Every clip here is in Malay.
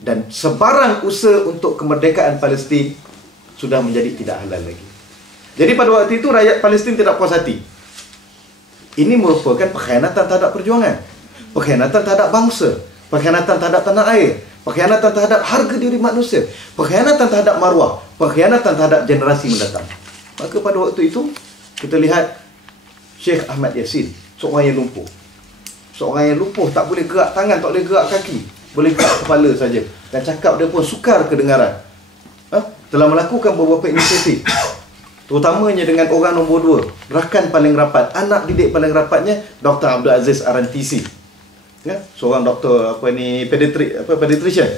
Dan sebarang usaha untuk kemerdekaan Palestin sudah menjadi tidak halal lagi. Jadi pada waktu itu rakyat Palestin tidak puas hati. Ini merupakan pengkhianatan terhadap perjuangan, pengkhianatan terhadap bangsa, pengkhianatan terhadap tanah air, pengkhianatan terhadap harga diri manusia, pengkhianatan terhadap maruah, pengkhianatan terhadap generasi mendatang. Maka pada waktu itu kita lihat Sheikh Ahmad Yassin, seorang yang lumpuh. Seorang yang lumpuh, tak boleh gerak tangan, tak boleh gerak kaki, boleh gerak kepala saja. Dan cakap dia pun sukar kedengaran. Telah melakukan beberapa inisiatif, terutamanya dengan orang nombor 2, rakan paling rapat, anak didik paling rapatnya, Dr. Abdul Aziz Arantisi. Seorang doktor pediatrician.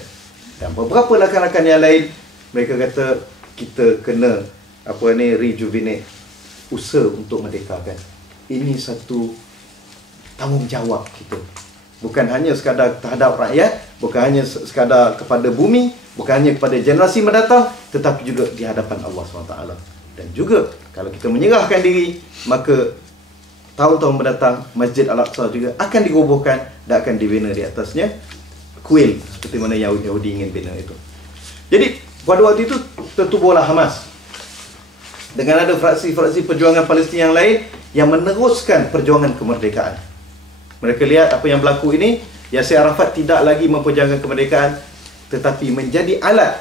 Dan beberapa rakan-rakan yang lain, mereka kata kita kena rejuvenate usaha untuk merdekakan. Ini satu tanggungjawab kita. Bukan hanya sekadar terhadap rakyat, bukan hanya sekadar kepada bumi, bukan hanya kepada generasi mendatang, tetapi juga di hadapan Allah SWT. Dan juga kalau kita menyerahkan diri, maka tahun-tahun mendatang Masjid Al-Aqsa juga akan dirobohkan dan akan dibina di atasnya kuil seperti mana Yahudi ingin bina itu. Jadi pada waktu itu tertubuhlah Hamas dengan ada fraksi-fraksi perjuangan Palestin yang lain yang meneruskan perjuangan kemerdekaan. Mereka lihat apa yang berlaku ini, Yasir Arafat tidak lagi memperjuangkan kemerdekaan, tetapi menjadi alat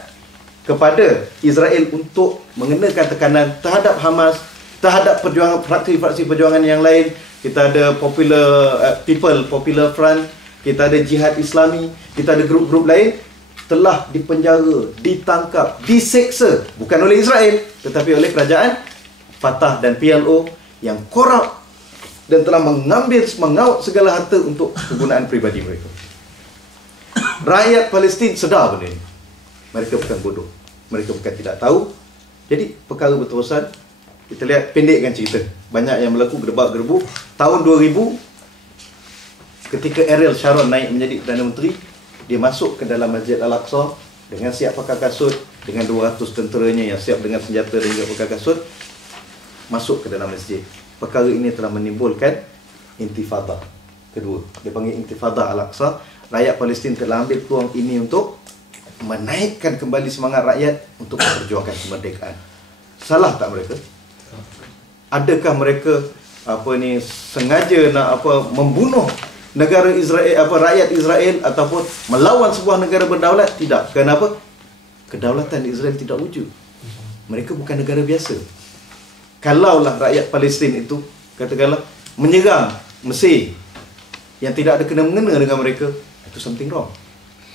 kepada Israel untuk mengenakan tekanan terhadap Hamas, terhadap perjuangan fraksi-fraksi perjuangan yang lain. Kita ada Popular Front, kita ada Jihad Islami, kita ada grup-grup lain telah dipenjara, ditangkap, diseksa bukan oleh Israel tetapi oleh kerajaan Fatah dan PLO yang korup dan telah mengaut segala harta untuk kegunaan peribadi mereka. Rakyat Palestin sedar benda ini. Mereka bukan bodoh, mereka bukan tidak tahu. Jadi perkara berterusan. Kita lihat, pendekkan cerita, banyak yang berlaku gerbak-gerbu. Tahun 2000, ketika Ariel Sharon naik menjadi Perdana Menteri, dia masuk ke dalam Masjid Al-Aqsa dengan siap pakai kasut, dengan 200 tenteranya yang siap dengan senjata dan juga pakai kasut, masuk ke dalam masjid. Perkara ini telah menimbulkan intifada kedua. Dia panggil intifada Al-Aqsa. Rakyat Palestin telah ambil peluang ini untuk menaikkan kembali semangat rakyat untuk memperjuangkan kemerdekaan. Salah tak mereka? Adakah mereka sengaja nak membunuh negara Israel, rakyat Israel ataupun melawan sebuah negara berdaulat? Tidak. Kenapa? Kedaulatan Israel tidak wujud. Mereka bukan negara biasa. Kalaulah rakyat Palestin itu katakanlah menyerang Mesir yang tidak ada kena-mengena dengan mereka, itu something wrong.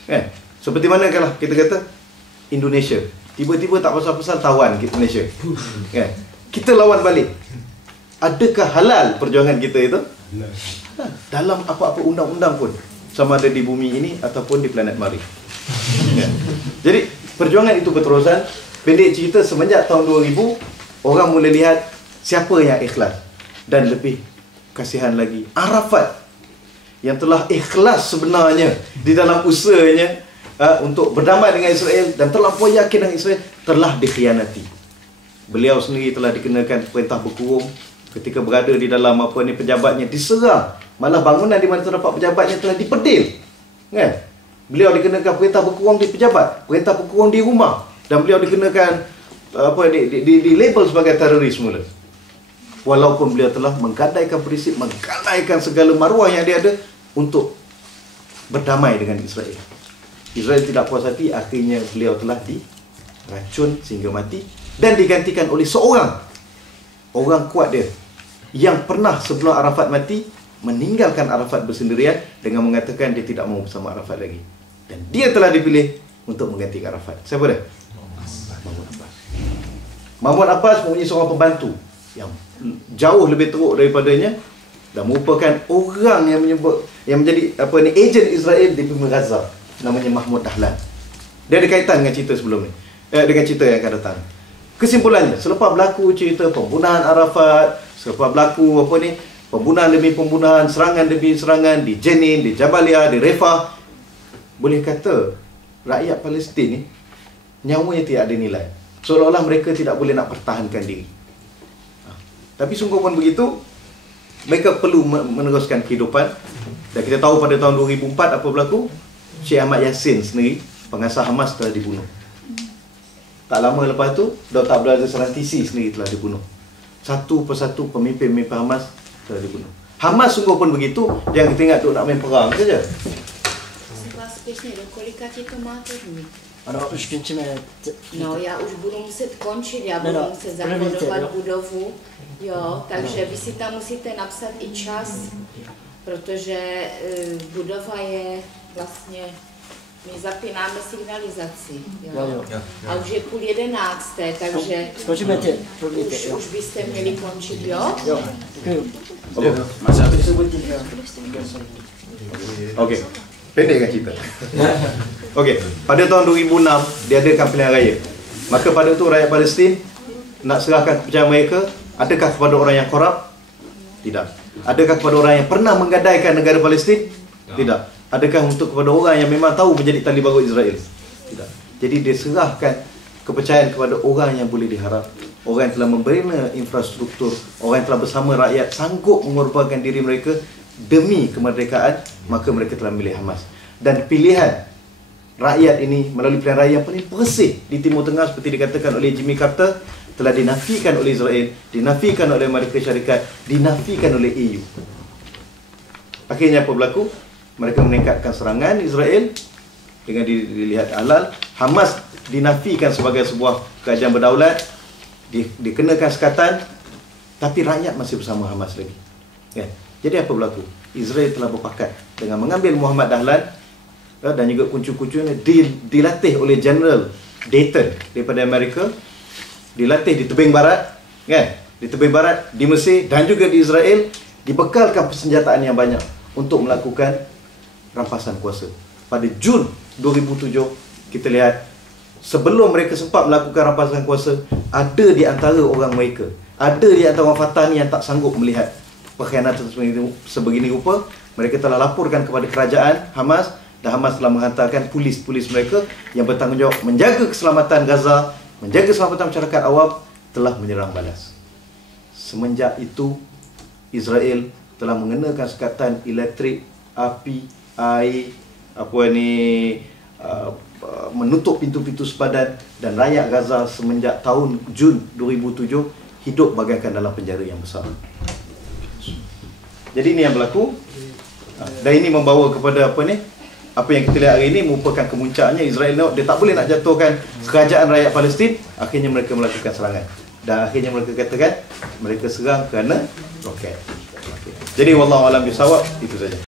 Kan? Seperti mana kalau kita kata Indonesia tiba-tiba tak pasal-pasal tawan kita Malaysia. Kan? Kita lawan balik. Adakah halal perjuangan kita itu? Halal. Dalam apa-apa undang-undang pun, sama ada di bumi ini ataupun di planet Mari. Kan? Jadi perjuangan itu berterusan. Pendek cerita, semenjak tahun 2000 orang mula lihat siapa yang ikhlas. Dan lebih kasihan lagi, Arafat yang telah ikhlas sebenarnya di dalam usahanya untuk berdamai dengan Israel dan terlampau yakin dengan Israel, telah dikhianati. Beliau sendiri telah dikenakan perintah berkurung ketika berada di dalam pejabatnya diserang. Malah bangunan di mana terdapat pejabatnya telah dipedil. Kan? Beliau dikenakan perintah berkurung di pejabat, perintah berkurung di rumah, dan beliau dikenakan di label sebagai teroris mula. Walaupun beliau telah menggadaikan prinsip, menggadaikan segala maruah yang dia ada untuk berdamai dengan Israel. Israel tidak puas hati, akhirnya beliau telah diracun sehingga mati dan digantikan oleh seorang orang kuat dia yang pernah sebelum Arafat mati meninggalkan Arafat bersendirian dengan mengatakan dia tidak mahu bersama Arafat lagi. Dan dia telah dipilih untuk menggantikan Arafat. Siapa dia? Mahmud Abbas. Mahmud Abbas mempunyai seorang pembantu yang jauh lebih teruk daripadanya dan merupakan orang yang menjadi ejen Israel di bumi Gaza, namanya Mahmud Dahlan. Dia ada kaitan dengan cerita sebelum ni, dengan cerita yang akan datang. Kesimpulannya, selepas berlaku cerita pembunuhan Arafat, selepas berlaku pembunuhan demi pembunuhan, serangan demi serangan di Jenin, di Jabalia, di Rafah, boleh kata rakyat Palestin ni nyawanya tidak ada nilai. Seolah-olah mereka tidak boleh nak pertahankan diri. Tapi sungguh pun begitu, mereka perlu meneruskan kehidupan. Dan kita tahu pada tahun 2004 apa berlaku. Syekh Ahmad Yassin sendiri pengasas Hamas telah dibunuh. Tak lama lepas tu, Dr. Abdul Aziz Rantisi sendiri telah dibunuh. Satu persatu pemimpin-pemimpin Hamas telah dibunuh. Hamas sungguh pun begitu, jangan kita ingat tu nak main perang saja. Ano, už končíme. No, já už budu muset končit, já No, budu no, muset promiňte, zakodovat jo. budovu, jo, takže vy si tam musíte napsat i čas, protože budova je vlastně, my zapínáme signalizaci, jo. A už je 10:30, takže Skončíme tě, promiňte, jo. už byste měli končit, jo? Jo, děkuju. Okey. Pendekkan cerita. Okey, pada tahun 2006 diadakan pilihan raya. Maka pada itu rakyat Palestin nak serahkan kepercayaan mereka, adakah kepada orang yang korup? Tidak. Adakah kepada orang yang pernah menggadaikan negara Palestin? Tidak. Adakah untuk kepada orang yang memang tahu menjadi tali baru Israel? Tidak. Jadi dia serahkan kepercayaan kepada orang yang boleh diharap, orang yang telah membina infrastruktur, orang yang telah bersama rakyat sanggup mengorbankan diri mereka demi kemerdekaan, maka mereka telah memilih Hamas. Dan pilihan rakyat ini melalui pilihan raya yang paling bersih di Timur Tengah seperti dikatakan oleh Jimmy Carter telah dinafikan oleh Israel, dinafikan oleh Amerika Syarikat, dinafikan oleh EU. Akhirnya apa berlaku? Mereka meningkatkan serangan Israel dengan dilihat halal. Hamas dinafikan sebagai sebuah kerajaan berdaulat, dikenakan sekatan, tapi rakyat masih bersama Hamas lagi. Kan? Jadi apa berlaku? Israel telah berpakat dengan mengambil Muhammad Dahlan dan juga kuncu-kuncunya dilatih oleh General Dayton daripada Amerika, dilatih di tebing barat, kan? Di tebing barat di Mesir dan juga di Israel, dibekalkan persenjataan yang banyak untuk melakukan rampasan kuasa. Pada Jun 2007 kita lihat sebelum mereka sempat melakukan rampasan kuasa, ada di antara orang mereka, ada di antara orang Fatah ni yang tak sanggup melihat perkhianatan sebegini rupa. Mereka telah laporkan kepada kerajaan Hamas dan Hamas telah menghantarkan polis-polis mereka yang bertanggungjawab menjaga keselamatan Gaza, menjaga keselamatan masyarakat awam, telah menyerang balas. Semenjak itu Israel telah mengenakan sekatan elektrik, api, air, menutup pintu-pintu sepadan, dan rakyat Gaza semenjak tahun Jun 2007 hidup bagaikan dalam penjara yang besar. Jadi ini yang berlaku. Dan ini membawa kepada apa yang kita lihat hari ini merupakan kemuncaknya. Israel dia tak boleh nak jatuhkan kerajaan rakyat Palestin, akhirnya mereka melakukan serangan. Dan akhirnya mereka katakan mereka serang kerana roket. Jadi wallahu alam bisawab, itu saja.